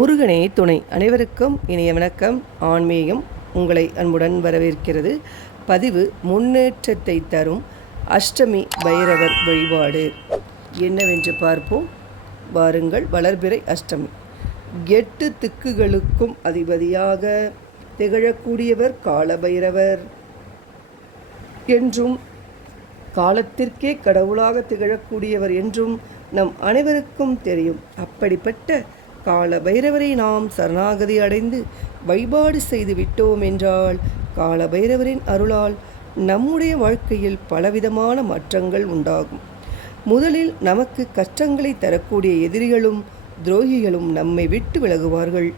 முருகனே துணை. அனைவருக்கும் இணைய வணக்கம். ஆன்மீகம் உங்களை அன்புடன் வரவேற்கிறது. பதிவு முன்னேற்றத்தை தரும் அஷ்டமி பைரவர் வழிபாடு. என்னவென்று பார்ப்போம். வாருங்கள். வளர்பிறை அஷ்டமி. எட்டு திக்குகளுக்கும் அதிபதியாக திகழக்கூடியவர் காலபைரவர். என்றும் காலத்திற்கே கடவுளாக திகழக்கூடியவர் என்றும் நம் அனைவருக்கும் தெரியும். அப்படிப்பட்ட கால பைரவரை நாம் சரணாகதி அடைந்து வழிபாடு செய்து விட்டோம் என்றால் கால பைரவரின் அருளால் நம்முடைய வாழ்க்கையில் பலவிதமான மாற்றங்கள் உண்டாகும். முதலில் நமக்கு கஷ்டங்களை தரக்கூடிய எதிரிகளும் துரோகிகளும் நம்மை விட்டு விலகுவார்கள்.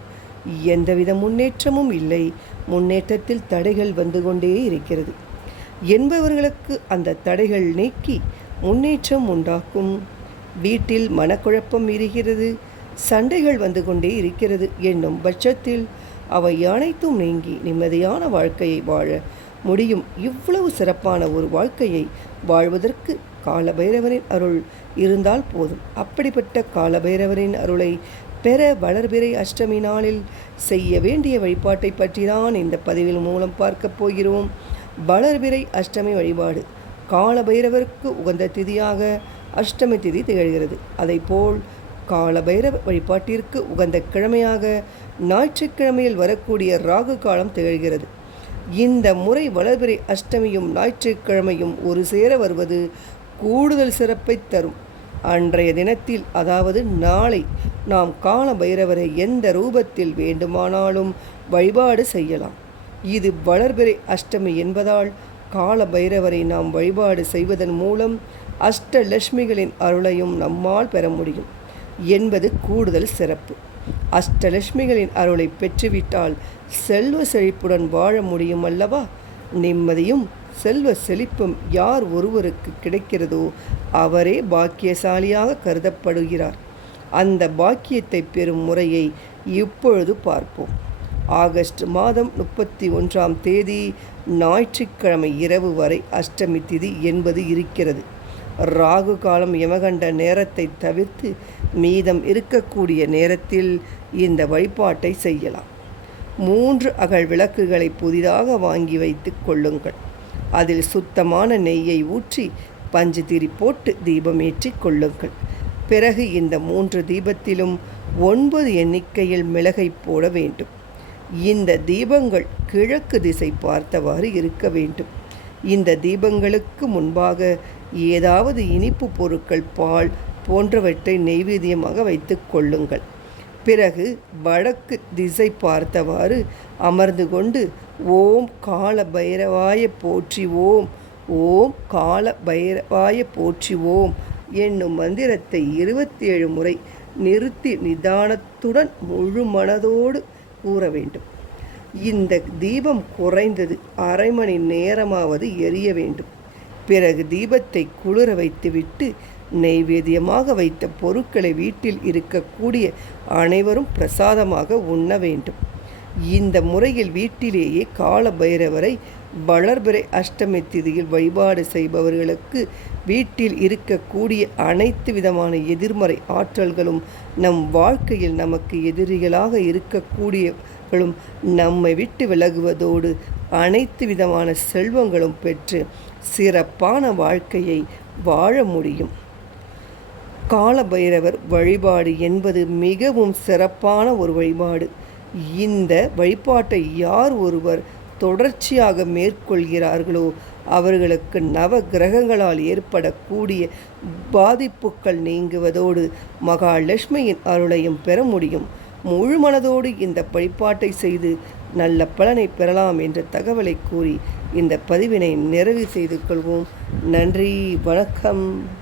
எந்தவித முன்னேற்றமும் இல்லை. முன்னேற்றத்தில் தடைகள் வந்து கொண்டே இருக்கிறது. என்பவர்களுக்கு அந்த தடைகள் நீக்கி முன்னேற்றம் உண்டாக்கும். வீட்டில் மனக்குழப்பம் இருக்கிறது சண்டைகள் வந்து கொண்டே இருக்கிறது என்னும் பட்சத்தில் அவை அனைத்தும் நீங்கி நிம்மதியான வாழ்க்கையை வாழ முடியும். இவ்வளவு சிறப்பான ஒரு வாழ்க்கையை வாழ்வதற்கு காலபைரவரின் அருள் இருந்தால் போதும். அப்படிப்பட்ட காலபைரவரின் அருளை பெற வளர்பிறை அஷ்டமி நாளில் செய்ய வேண்டிய வழிபாட்டை பற்றி தான் இந்த பதிவில் மூலம் பார்க்கப் போகிறோம். வளர்பிறை அஷ்டமி வழிபாடு காலபைரவருக்கு உகந்த திதியாக அஷ்டமி திதி திகழ்கிறது. அதைப்போல் கால பைரவ வழிபாட்டிற்கு உகந்த கிழமையாக ஞாயிற்றுக்கிழமையில் வரக்கூடிய ராகு காலம் திகழ்கிறது. இந்த முறை வளர்பிறை அஷ்டமியும் ஞாயிற்றுக்கிழமையும் ஒரு சேர வருவது கூடுதல் சிறப்பை தரும். அன்றைய தினத்தில் அதாவது நாளை நாம் கால பைரவரை எந்த ரூபத்தில் வேண்டுமானாலும் வழிபாடு செய்யலாம். இது வளர்பிறை அஷ்டமி என்பதால் கால பைரவரை நாம் வழிபாடு செய்வதன் மூலம் அஷ்டலட்சுமிகளின் அருளையும் நம்மால் பெற முடியும். என்பது கூடுதல் சிறப்பு. அஷ்டலட்சுமிகளின் அருளை பெற்றுவிட்டால் செல்வ செழிப்புடன் வாழ முடியும் அல்லவா நிம்மதியும் செல்வ செழிப்பும் யார் ஒருவருக்கு கிடைக்கிறதோ அவரே பாக்கியசாலியாக கருதப்படுகிறார். அந்த பாக்கியத்தை பெறும் முறையை இப்பொழுது பார்ப்போம். ஆகஸ்ட் மாதம் முப்பத்தி ஒன்றாம் தேதி ஞாயிற்றுக்கிழமை இரவு வரை அஷ்டமி திதி என்பது இருக்கிறது. ராகு காலம் யமகண்ட நேரத்தை தவிர்த்து மீதம் இருக்கக்கூடிய நேரத்தில் இந்த வழிபாட்டை செய்யலாம். மூன்று அகல் விளக்குகளை புதிதாக வாங்கி வைத்து கொள்ளுங்கள். அதில் சுத்தமான நெய்யை ஊற்றி பஞ்சு திரி போட்டு தீபமேற்றி கொள்ளுங்கள். பிறகு இந்த மூன்று தீபத்திலும் ஒன்பது எண்ணிக்கையில் மிளகை போட வேண்டும். இந்த தீபங்கள் கிழக்கு திசை பார்த்தவாறு இருக்க வேண்டும். இந்த தீபங்களுக்கு முன்பாக ஏதாவது இனிப்பு பொருட்கள் பால் போன்றவற்றை நெய்வேதியமாக வைத்து கொள்ளுங்கள். பிறகு வடக்கு திசை பார்த்தவாறு அமர்ந்து கொண்டு ஓம் கால பைரவாய போற்றி ஓம் ஓம் கால பைரவாய போற்றி ஓம் என்னும் மந்திரத்தை இருபத்தி ஏழு முறை நிறுத்தி நிதானத்துடன் முழு மனதோடு கூற வேண்டும். இந்த தீபம் குறைந்தது அரை மணி நேரமாவது எரிய வேண்டும். பிறகு தீபத்தை குளிர வைத்துவிட்டு நெய்வேதியமாக வைத்த பொருட்களை வீட்டில் இருக்கக்கூடிய அனைவரும் பிரசாதமாக உண்ண வேண்டும். இந்த முறையில் வீட்டிலேயே கால பைரவரை வளர்பிறை அஷ்டமி திதியில் வழிபாடு செய்பவர்களுக்கு வீட்டில் இருக்கக்கூடிய அனைத்து விதமான எதிர்மறை ஆற்றல்களும் நம் வாழ்க்கையில் நமக்கு எதிரிகளாக இருக்கக்கூடியவர்களும் நம்மை விட்டு விலகுவதோடு அனைத்து விதமான செல்வங்களும் பெற்று சிறப்பான வாழ்க்கையை வாழ முடியும். காலபைரவர் வழிபாடு என்பது மிகவும் சிறப்பான ஒரு வழிபாடு. இந்த வழிபாட்டை யார் ஒருவர் தொடர்ச்சியாக மேற்கொள்கிறார்களோ அவர்களுக்கு நவ கிரகங்களால் ஏற்படக்கூடிய பாதிப்புகள் நீங்குவதோடு மகாலட்சுமியின் அருளையும் பெற முடியும். முழு மனதோடு இந்த வழிபாட்டை செய்து நல்ல பலனை பெறலாம் என்ற தகவலை கூறி இந்த பதிவினை நிறைவு செய்து கொள்வோம். நன்றி வணக்கம்.